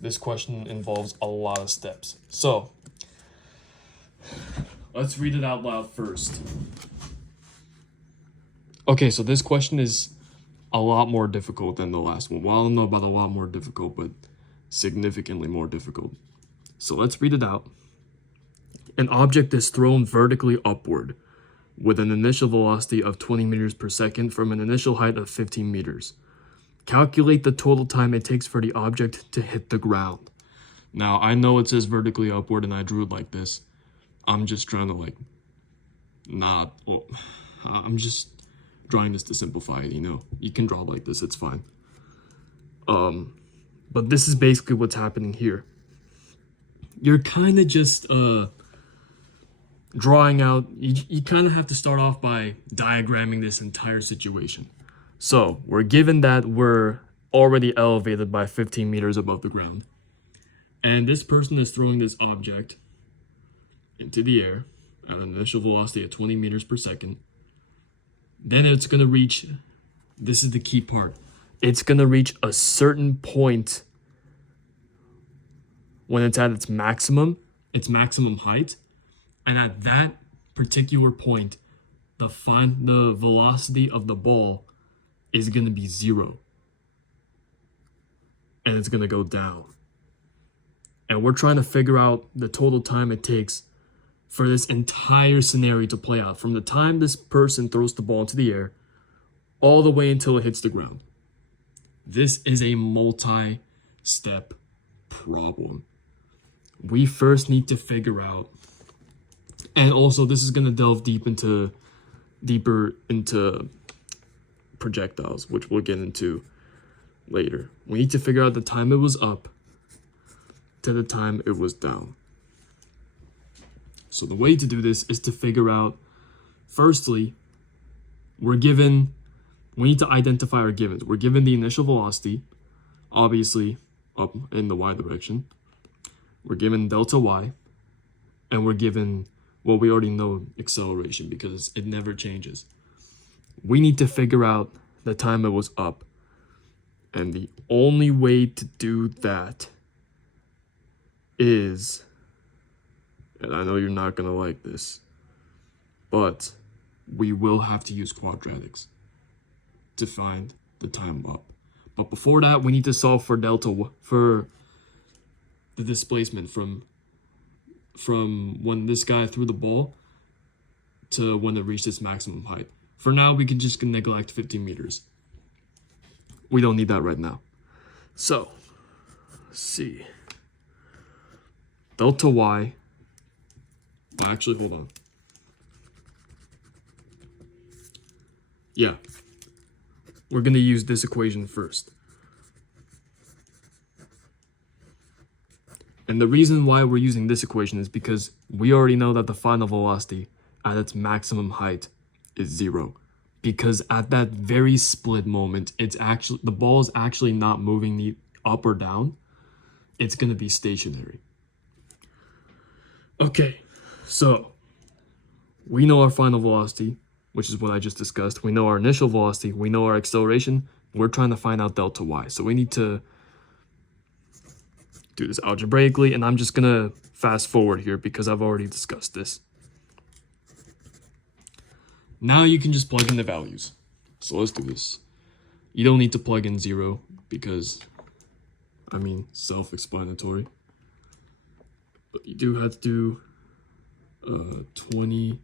this question involves a lot of steps. So, let's read it out loud first. Okay, so this question is a lot more difficult than the last one. Well, I don't know about a lot more difficult, but significantly more difficult. So let's read it out. An object is thrown vertically upward with an initial velocity of 20 meters per second from an initial height of 15 meters. Calculate the total time it takes for the object to hit the ground. Now, I know it says vertically upward and I drew it like this. I'm just trying to I'm just drawing this to simplify it, you know. You can draw like this, it's fine. But this is basically what's happening here. You're kind of just drawing out, you kind of have to start off by diagramming this entire situation. So we're given that we're already elevated by 15 meters above the ground. And this person is throwing this object into the air at an initial velocity of 20 meters per second. Then it's going to reach, this is the key part, it's going to reach a certain point when it's at its maximum height. And at that particular point, the velocity of the ball is going to be 0. And it's going to go down. And we're trying to figure out the total time it takes for this entire scenario to play out, from the time this person throws the ball into the air all the way until it hits the ground. This is a multi-step problem. We first need to figure out, and also this is going to delve deeper into projectiles, which we'll get into later. We need to figure out the time it was up to the time it was down. So the way to do this is to figure out, firstly, we need to identify our givens. We're given the initial velocity, obviously up in the y direction. We're given delta y, and we're given, well, we already know acceleration because it never changes. We need to figure out the time it was up. And the only way to do that is, and I know you're not going to like this, but we will have to use quadratics to find the time up. But before that, we need to solve for for the displacement from when this guy threw the ball to when it reached its maximum height. For now, we can just neglect 15 meters. We don't need that right now. So, let's see. Delta y. Actually, hold on. Yeah. We're going to use this equation first. And the reason why we're using this equation is because we already know that the final velocity at its maximum height is 0. Because at that very split moment, the ball is actually not moving up or down. It's going to be stationary. Okay, so we know our final velocity, which is what I just discussed. We know our initial velocity. We know our acceleration. We're trying to find out delta y. So we need to do this algebraically, and I'm just going to fast forward here because I've already discussed this. Now you can just plug in the values. So let's do this. You don't need to plug in 0 because, self-explanatory. But you do have to do 20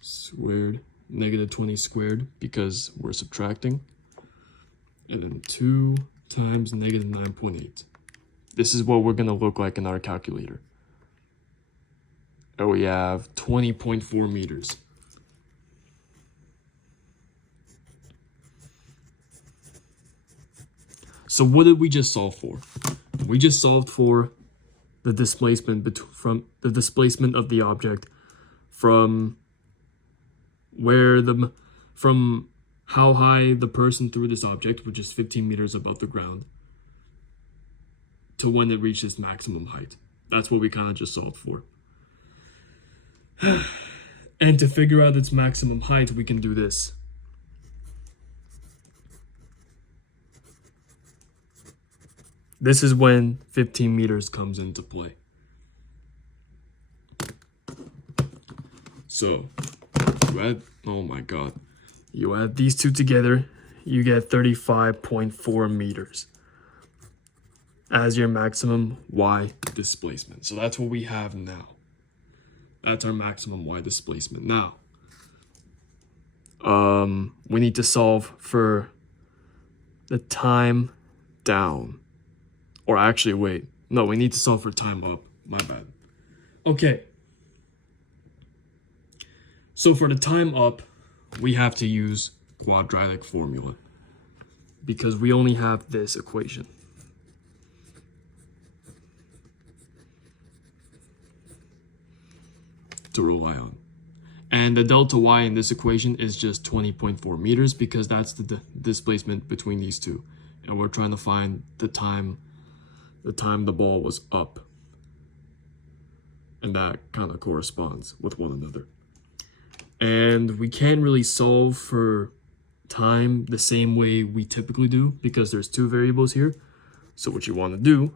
squared, negative 20 squared, because we're subtracting. And then 2 times negative 9.8. This is what we're going to look like in our calculator. And we have 20.4 meters. So what did we just solve for? We just solved for the displacement of the object from how high the person threw this object, which is 15 meters above the ground, to when it reached its maximum height. That's what we kind of just solved for. And to figure out its maximum height, we can do this. This is when 15 meters comes into play. So, oh my god. You add these two together, you get 35.4 meters as your maximum Y displacement. So that's what we have now. That's our maximum Y displacement. Now, we need to solve for the time down. Or actually, wait. No, we need to solve for time up. My bad. Okay. So for the time up, we have to use quadratic formula because we only have this equation. To rely on. And the delta Y in this equation is just 20.4 meters because that's the displacement between these two. And we're trying to find the time the ball was up. And that kind of corresponds with one another. And we can't really solve for time the same way we typically do because there's two variables here. So what you want to do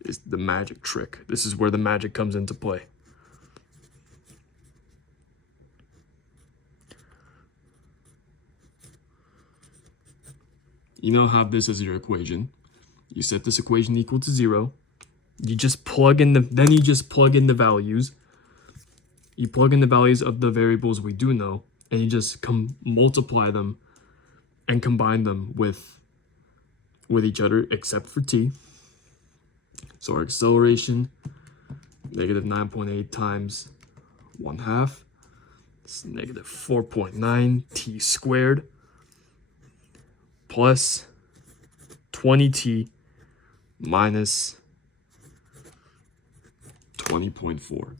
is the magic trick. This is where the magic comes into play. You now have this as your equation. You set this equation equal to 0. You just plug in the values. You plug in the values of the variables we do know, and you just multiply them and combine them with each other, except for t. So our acceleration, negative 9.8 times 1/2. It's negative 4.9 t squared plus 20t minus 20.4.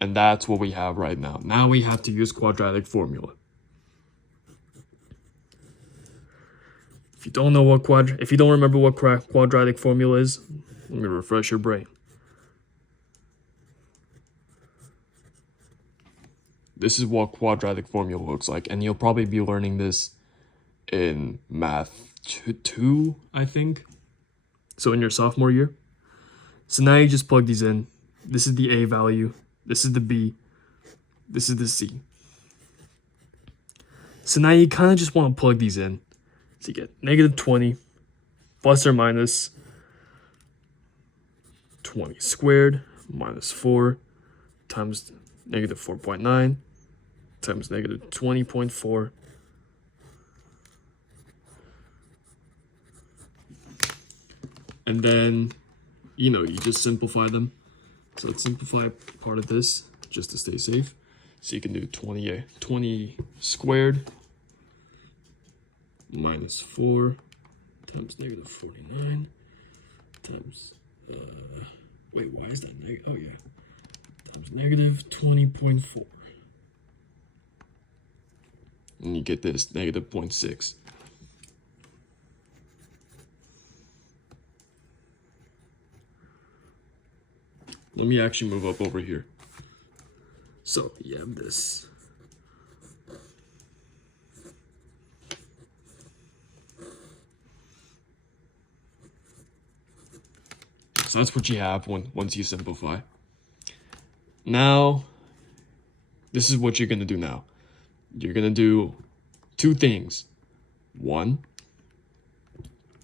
And that's what we have right now. Now we have to use quadratic formula. If you don't know what if you don't remember what quadratic formula is, let me refresh your brain. This is what quadratic formula looks like, and you'll probably be learning this in math 2, I think. So in your sophomore year. So now you just plug these in. This is the A value. This is the B. This is the C. So now you kind of just want to plug these in. So you get negative 20 plus or minus 20 squared minus 4 times negative 4.9 times negative 20.4 . And then, you just simplify them. So let's simplify part of this just to stay safe. So you can do 20 squared minus 4 times negative 49 times, wait, why is that negative? Oh yeah, times negative 20.4. And you get this, negative 0.6. Let me actually move up over here. So you have this. So that's what you have once you simplify. Now, this is what you're going to do now. You're going to do two things. One,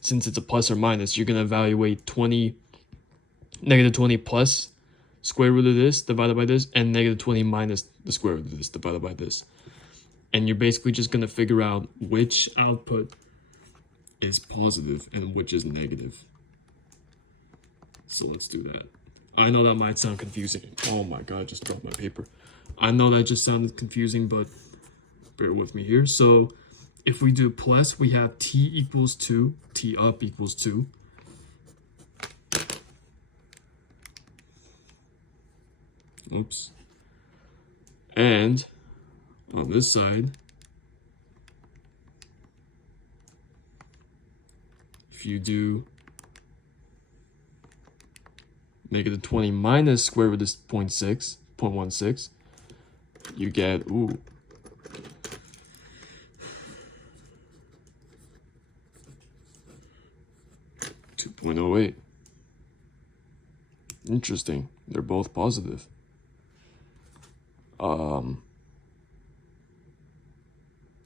since it's a plus or minus, you're going to evaluate negative 20 plus square root of this divided by this, and negative 20 minus the square root of this divided by this. And you're basically just going to figure out which output is positive and which is negative. So let's do that. I know that might sound confusing. Oh my god, I just dropped my paper. I know that just sounded confusing, but bear with me here. So if we do plus, we have t equals 2, t up equals 2. Oops. And on this side, if you do negative 20 minus square root of this 0.16, you get, 2 Interesting. They're both positive.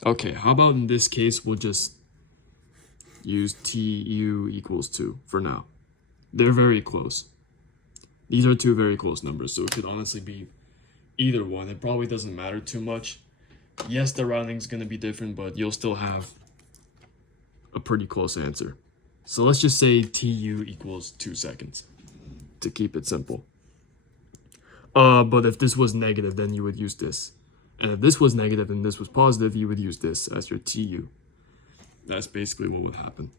Okay, how about in this case, we'll just use TU equals 2 for now. They're very close. These are two very close numbers, so it could honestly be either one. It probably doesn't matter too much. Yes, the rounding is going to be different, but you'll still have a pretty close answer. So let's just say TU equals 2 seconds to keep it simple. But if this was negative, then you would use this. And if this was negative and this was positive, you would use this as your TU. That's basically what would happen.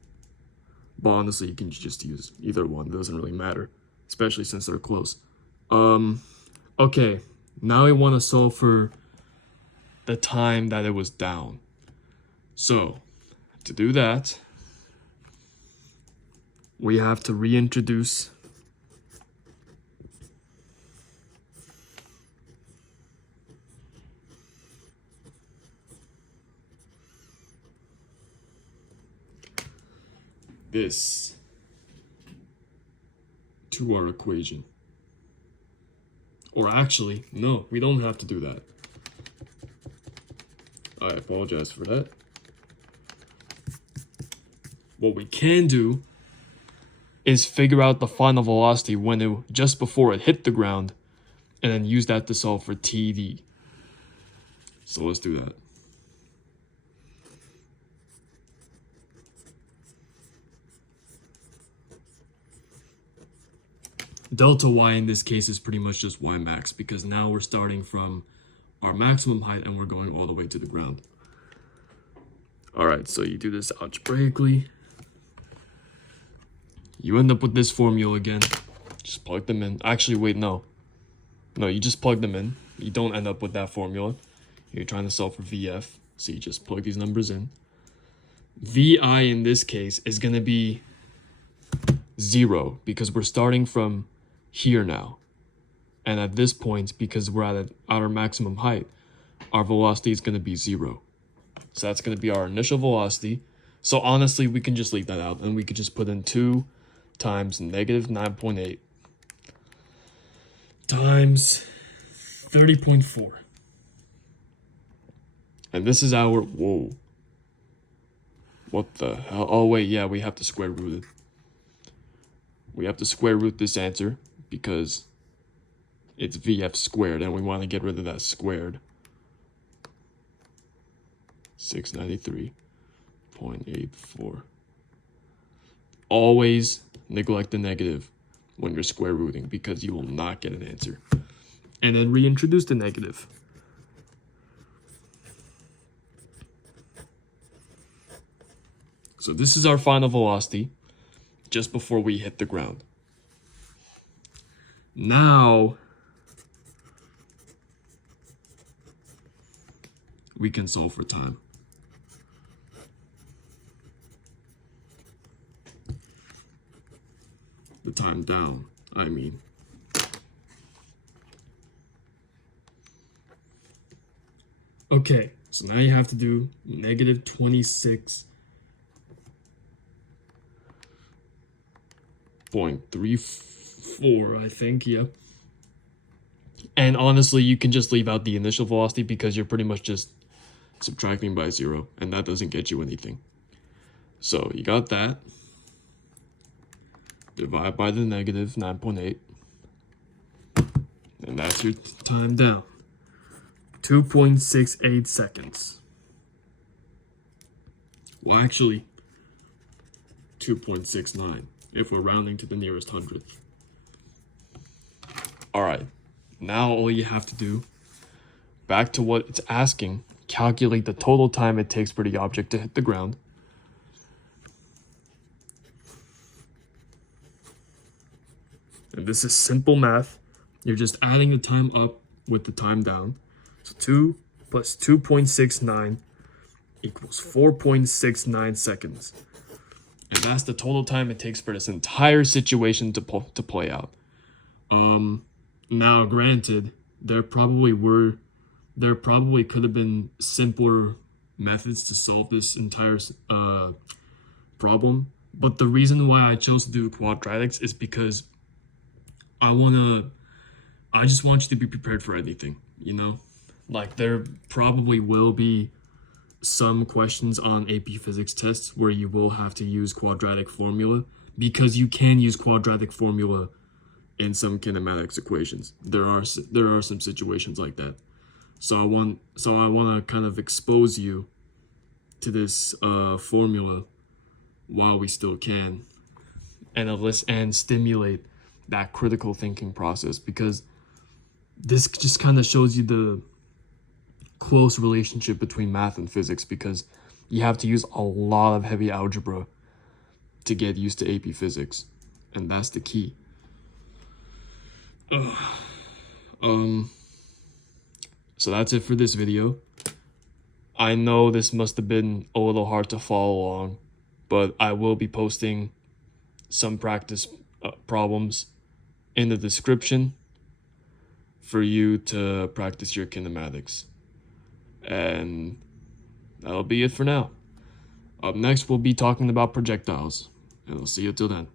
But honestly, you can just use either one. It doesn't really matter, especially since they're close. Okay, now we want to solve for the time that it was down. So, to do that, we have to reintroduce this to our equation. Or actually, no, we don't have to do that. I apologize for that. What we can do is figure out the final velocity when it just before it hit the ground, and then use that to solve for TV. So let's do that. Delta y in this case is pretty much just y max, because now we're starting from our maximum height and we're going all the way to the ground. All right, so you do this algebraically. You end up with this formula again. Just plug them in. Actually, wait, no. No, you just plug them in. You don't end up with that formula. You're trying to solve for VF, so you just plug these numbers in. VI in this case is going to be 0 because we're starting from here now. And at this point, because we're at our maximum height, our velocity is going to be 0. So that's going to be our initial velocity. So honestly, we can just leave that out, and we could just put in 2 times negative 9.8 times 30.4. And this is our, whoa. What the hell? Oh wait, yeah, we have to square root it. We have to square root this answer because it's VF squared, and we want to get rid of that squared. 693.84. Always neglect the negative when you're square rooting because you will not get an answer. And then reintroduce the negative. So this is our final velocity just before we hit the ground. Now we can solve for time. The time down, I mean. Okay, so now you have to do negative 26.34, I think, yeah. And honestly, you can just leave out the initial velocity because you're pretty much just subtracting by 0, and that doesn't get you anything. So you got that. Divide by the negative 9.8. And that's your time down. 2.68 seconds. Well, actually, 2.69 if we're rounding to the nearest hundredth. All right, now all you have to do, back to what it's asking, calculate the total time it takes for the object to hit the ground. And this is simple math. You're just adding the time up with the time down. So 2 plus 2.69 equals 4.69 seconds. And that's the total time it takes for this entire situation to play out. Now, granted, there probably could have been simpler methods to solve this entire problem. But the reason why I chose to do quadratics is because I just want you to be prepared for anything, you know? Like, there probably will be some questions on AP Physics tests where you will have to use quadratic formula, because you can use quadratic formula in some kinematics equations. There are some situations like that. So I want to kind of expose you to this formula while we still can, and stimulate that critical thinking process, because this just kind of shows you the close relationship between math and physics, because you have to use a lot of heavy algebra to get used to AP Physics, and that's the key. So that's it for this video. I know this must have been a little hard to follow along, but I will be posting some practice problems in the description for you to practice your kinematics. And that'll be it for now. Up next, we'll be talking about projectiles, and I'll see you till then.